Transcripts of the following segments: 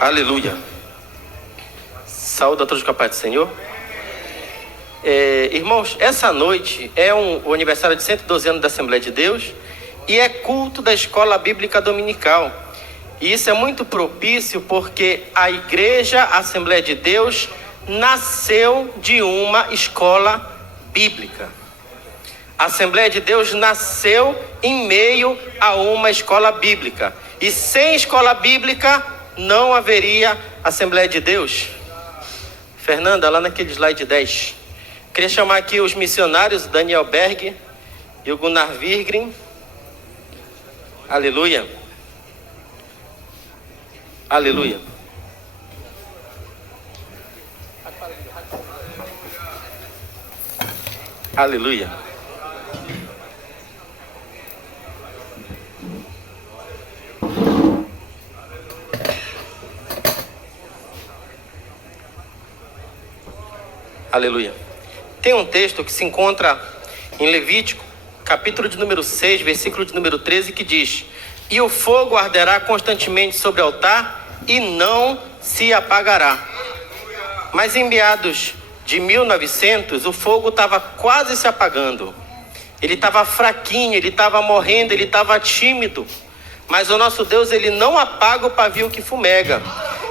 Aleluia. Saúde a todos com a paz do Senhor. Irmãos, essa noite é o aniversário de 112 anos da Assembleia de Deus e é culto da Escola Bíblica Dominical. E isso é muito propício porque a Igreja Assembleia de Deus nasceu de uma escola bíblica. A Assembleia de Deus nasceu em meio a uma escola bíblica. E sem escola bíblica não haveria Assembleia de Deus. Fernanda, lá naquele slide 10. Queria chamar aqui os missionários, o Daniel Berg e o Gunnar Virgren. Aleluia. Aleluia. Aleluia. Aleluia. Tem um texto que se encontra em Levítico, capítulo de número 6, versículo de número 13, que diz: e o fogo arderá constantemente sobre o altar e não se apagará. Mas em meados de 1900, o fogo estava quase se apagando. Ele estava fraquinho, ele estava morrendo, ele estava tímido. Mas o nosso Deus, ele não apaga o pavio que fumega.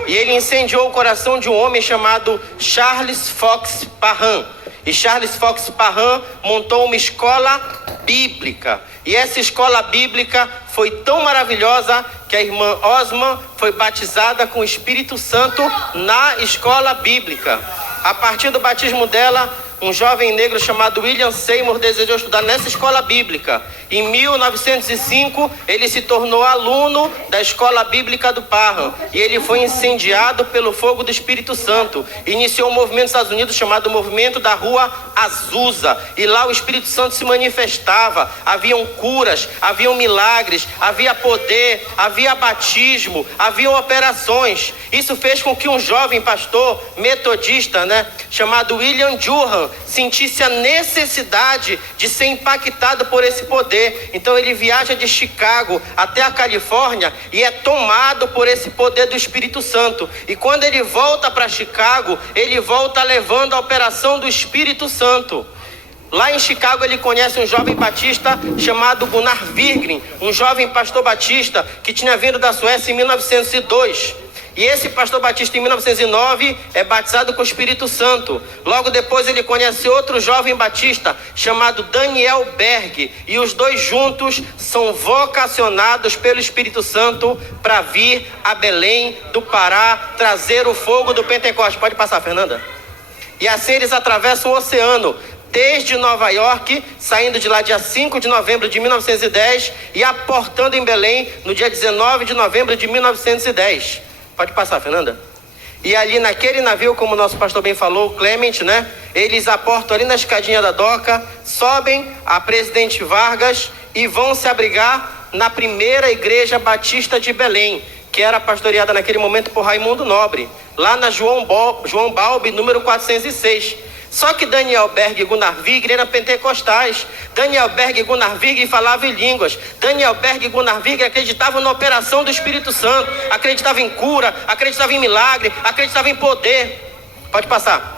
E ele incendiou o coração de um homem chamado Charles Fox Parham. E Charles Fox Parham montou uma escola bíblica. E essa escola bíblica foi tão maravilhosa que a irmã Osman foi batizada com o Espírito Santo na escola bíblica. A partir do batismo dela, um jovem negro chamado William Seymour desejou estudar nessa escola bíblica. Em 1905, ele se tornou aluno da escola bíblica do Parham. E ele foi incendiado pelo fogo do Espírito Santo. Iniciou um movimento nos Estados Unidos chamado Movimento da Rua Azusa. E lá o Espírito Santo se manifestava. Haviam curas, haviam milagres, havia poder, havia batismo, haviam operações. Isso fez com que um jovem pastor metodista, chamado William Durham, sentisse a necessidade de ser impactado por esse poder. Então ele viaja de Chicago até a Califórnia e é tomado por esse poder do Espírito Santo. E quando ele volta para Chicago, ele volta levando a operação do Espírito Santo. Lá em Chicago ele conhece um jovem batista chamado Gunnar Virgren, um jovem pastor batista que tinha vindo da Suécia em 1902. E esse pastor batista em 1909 é batizado com o Espírito Santo. Logo depois ele conhece outro jovem batista chamado Daniel Berg. E os dois juntos são vocacionados pelo Espírito Santo para vir a Belém do Pará trazer o fogo do Pentecostes. Pode passar, Fernanda. E assim eles atravessam o oceano, desde Nova York, saindo de lá dia 5 de novembro de 1910 e aportando em Belém no dia 19 de novembro de 1910. Pode passar, Fernanda. E ali naquele navio, como o nosso pastor bem falou, o Clement, eles aportam ali na escadinha da doca, sobem a Presidente Vargas e vão se abrigar na primeira igreja batista de Belém, que era pastoreada naquele momento por Raimundo Nobre, lá na João Balbi, número 406. Só que Daniel Berg e Gunnar Virgren eram pentecostais. Daniel Berg e Gunnar Virgren falavam em línguas. Daniel Berg e Gunnar Virgren acreditavam na operação do Espírito Santo. Acreditavam em cura, acreditavam em milagre, acreditavam em poder. Pode passar.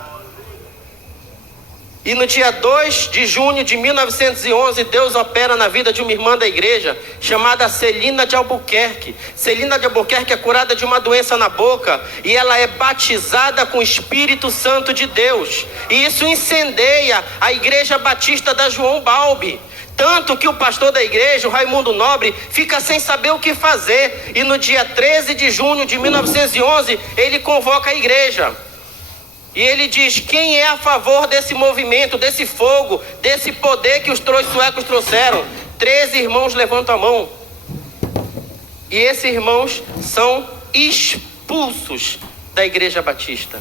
E no dia 2 de junho de 1911, Deus opera na vida de uma irmã da igreja, chamada Celina de Albuquerque. Celina de Albuquerque é curada de uma doença na boca, e ela é batizada com o Espírito Santo de Deus. E isso incendeia a igreja batista da João Balbi. Tanto que o pastor da igreja, o Raimundo Nobre, fica sem saber o que fazer. E no dia 13 de junho de 1911, ele convoca a igreja. E ele diz: quem é a favor desse movimento, desse fogo, desse poder que os suecos trouxeram? 13 irmãos levantam a mão. E esses irmãos são expulsos da igreja batista.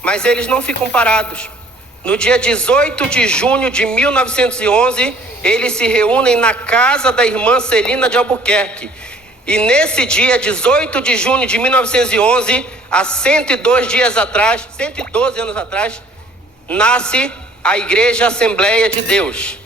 Mas eles não ficam parados. No dia 18 de junho de 1911, eles se reúnem na casa da irmã Celina de Albuquerque. E nesse dia, 18 de junho de 1911, há 112 anos atrás, nasce a Igreja Assembleia de Deus.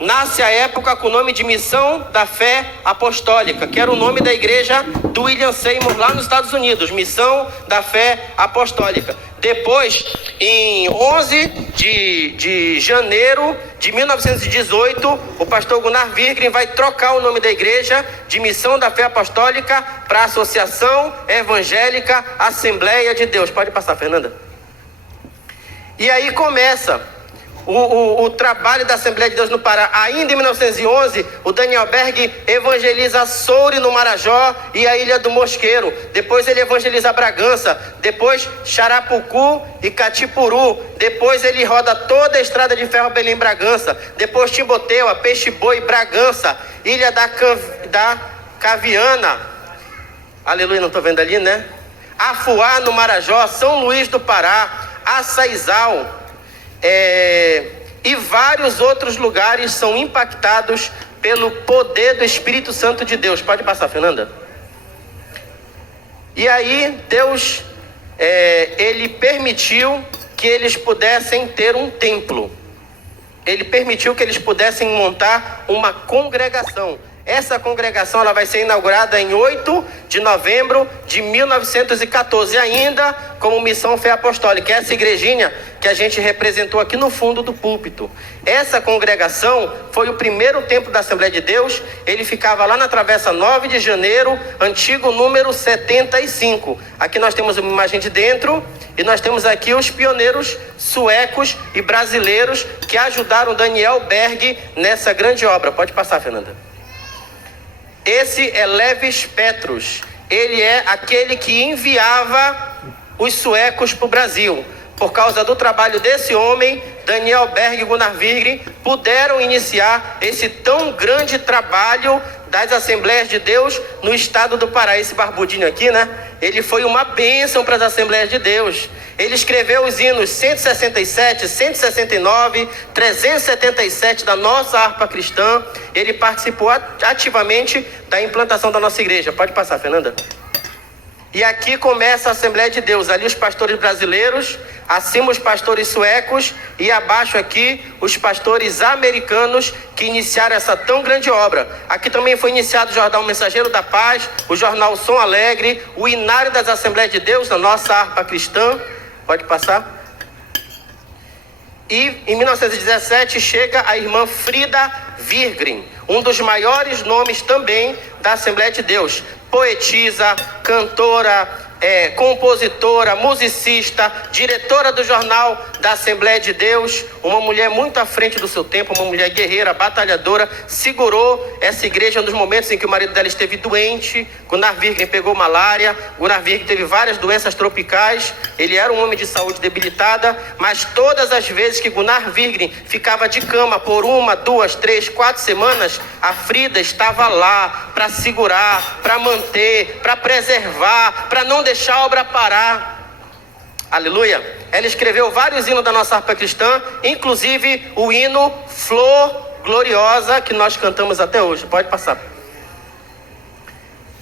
nasce à época com o nome de Missão da Fé Apostólica, que era o nome da igreja do William Seymour lá nos Estados Unidos, Missão da Fé Apostólica. Depois, em 11 de janeiro de 1918, o pastor Gunnar Virgren vai trocar o nome da igreja de Missão da Fé Apostólica para Associação Evangélica Assembleia de Deus. Pode passar, Fernanda. E aí começa o trabalho da Assembleia de Deus no Pará. Ainda em 1911, o Daniel Berg evangeliza Soure, no Marajó, e a Ilha do Mosqueiro. Depois ele evangeliza Bragança. Depois Xarapucu e Catipuru. Depois ele roda toda a estrada de ferro Belém-Bragança. Depois Timboteua, Peixe-Boi, Bragança, Ilha da Caviana. Aleluia, não estou vendo ali, né? Afuá, no Marajó, São Luís do Pará, Açaizal. E vários outros lugares são impactados pelo poder do Espírito Santo de Deus. Pode passar, Fernanda. E aí Deus ele permitiu que eles pudessem ter um templo. Ele permitiu que eles pudessem montar uma congregação. Essa congregação ela vai ser inaugurada em 8 de novembro de 1914, ainda como Missão Fé Apostólica. Essa igrejinha que a gente representou aqui no fundo do púlpito. Essa congregação foi o primeiro templo da Assembleia de Deus. Ele ficava lá na Travessa 9 de Janeiro, antigo número 75. Aqui nós temos uma imagem de dentro e nós temos aqui os pioneiros suecos e brasileiros que ajudaram Daniel Berg nessa grande obra. Pode passar, Fernanda. Esse é Levis Petrus. Ele é aquele que enviava os suecos para o Brasil. Por causa do trabalho desse homem, Daniel Berg e Gunnar Virgren puderam iniciar esse tão grande trabalho das Assembleias de Deus no estado do Pará. Esse barbudinho aqui, né? Ele foi uma bênção para as Assembleias de Deus. Ele escreveu os hinos 167, 169, 377 da nossa harpa cristã. Ele participou ativamente da implantação da nossa igreja. Pode passar, Fernanda. E aqui começa a Assembleia de Deus. Ali os pastores brasileiros, acima os pastores suecos e abaixo aqui os pastores americanos que iniciaram essa tão grande obra. Aqui também foi iniciado o Jornal Mensageiro da Paz, o Jornal Som Alegre, o Inário das Assembleias de Deus, na nossa harpa cristã. Pode passar. E em 1917 chega a irmã Frida Virgren, um dos maiores nomes também da Assembleia de Deus. Poetisa, cantora, compositora, musicista, diretora do Jornal da Assembleia de Deus, uma mulher muito à frente do seu tempo, uma mulher guerreira, batalhadora, segurou essa igreja nos momentos em que o marido dela esteve doente. Gunnar Virgren pegou malária, Gunnar Virgren teve várias doenças tropicais, ele era um homem de saúde debilitada, mas todas as vezes que Gunnar Virgren ficava de cama por 1, 2, 3, 4 semanas, a Frida estava lá para segurar, para manter, para preservar, para não deixar a obra parar. Aleluia. Ela escreveu vários hinos da nossa harpa cristã, inclusive o hino Flor Gloriosa, que nós cantamos até hoje. Pode passar.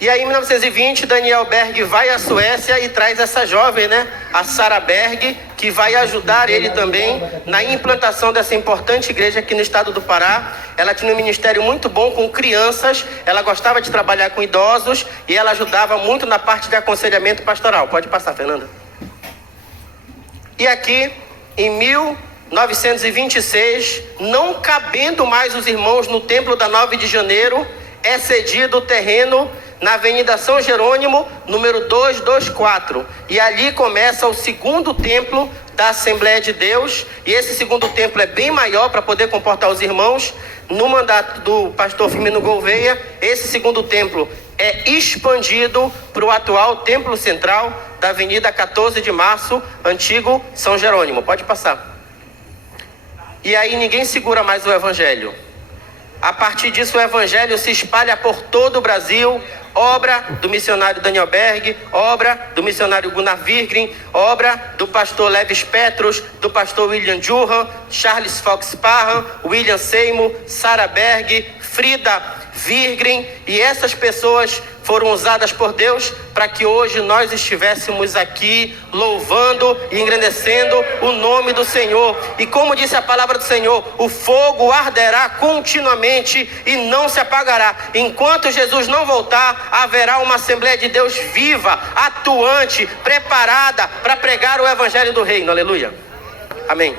E aí em 1920 Daniel Berg vai à Suécia e traz essa jovem, né, a Sara Berg, que vai ajudar ele também na implantação dessa importante igreja aqui no estado do Pará. Ela tinha um ministério muito bom com crianças, ela gostava de trabalhar com idosos e ela ajudava muito na parte de aconselhamento pastoral. Pode passar, Fernanda. E aqui em 1926, não cabendo mais os irmãos no templo da 9 de janeiro, é cedido o terreno na Avenida São Jerônimo, número 224. E ali começa o segundo templo da Assembleia de Deus. E esse segundo templo é bem maior para poder comportar os irmãos. No mandato do pastor Firmino Gouveia, esse segundo templo é expandido para o atual templo central da Avenida 14 de Março, antigo São Jerônimo. Pode passar. E aí ninguém segura mais o evangelho. A partir disso o evangelho se espalha por todo o Brasil. Obra do missionário Daniel Berg, obra do missionário Gunnar Virgren, obra do pastor Levis Petrus, do pastor William Durham, Charles Fox Parham, William Seymour, Sara Berg, Frida Virgren. E essas pessoas foram usadas por Deus para que hoje nós estivéssemos aqui louvando e engrandecendo o nome do Senhor. E como disse a palavra do Senhor, o fogo arderá continuamente e não se apagará. Enquanto Jesus não voltar, haverá uma Assembleia de Deus viva, atuante, preparada para pregar o Evangelho do Reino. Aleluia. Amém.